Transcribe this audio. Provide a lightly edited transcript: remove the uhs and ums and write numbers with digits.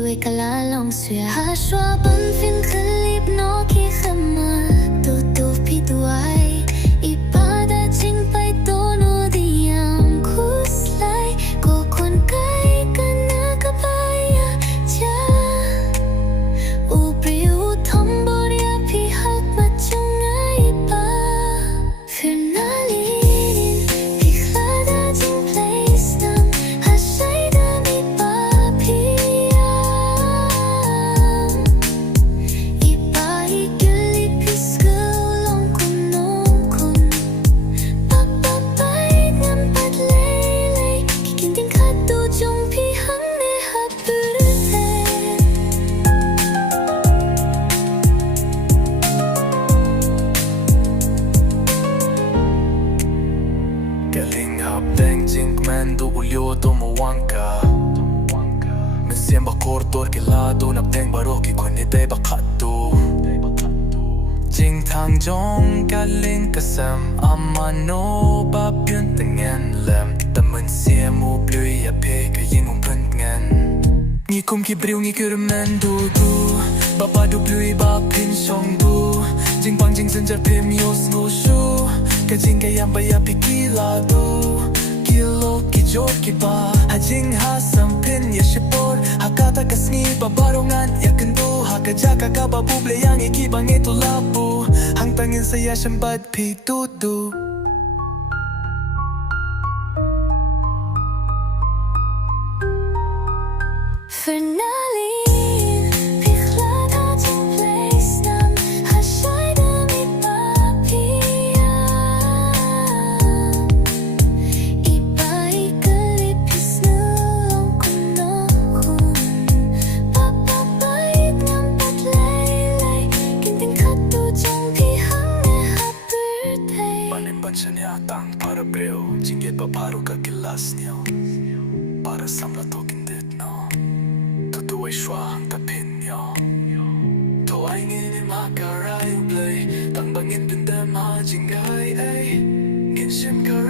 为个拉拢雪，他说本fin可里诺基很嘛，都皮都爱，一把的金牌多诺的样酷斯来，过困该跟那个白呀家，乌比乌汤波的呀皮哈嘛中爱吧，Phyrnailin pikla da jing place nam hashay da mi ba pia, iba igili pisku long kun nong kun, papa bai ngam pat lele, kikinding khatu jong pi hang ne ha purte. Galing habeng Jingrwai do ulyo do mo wangka Mesiem ba kortor ke lado na beng baroki kwenye day ba khato Jing thang jong galing kasam amano ba pyun tengen lem Tamen siem mo blui ya pe ka yin mong punt ngen Ngi kum ki briu ngi kuru men do Baba do blui ba pin shong do Jing bang jing zen jar pim yos no shu Ka jing ka yam ba ya pi ki la do Kilo ki jor ki ba Ha jing ha sam pin ya shipor Ha kata ka sngi ba barongan ya kendo Ha ka jaka ka ba buble yang iki bang ito labu Hang tangin sa ya shambad pi tutu Phyrnailin pikla da jing place nam hashay da mi ba pia, iba igili pisnu long kun nong kun, papa bai ngam pat lele, kinding khatu jong pi hang ne ha purte. Panin bansya niya tang para breo Jingit pa paro ka kilas niyo Para samla to kindit no Tutuway shwa hang tapin niyo Tuway ngini makaray play Tang bangin pindam ha jingay ay Ginshim ka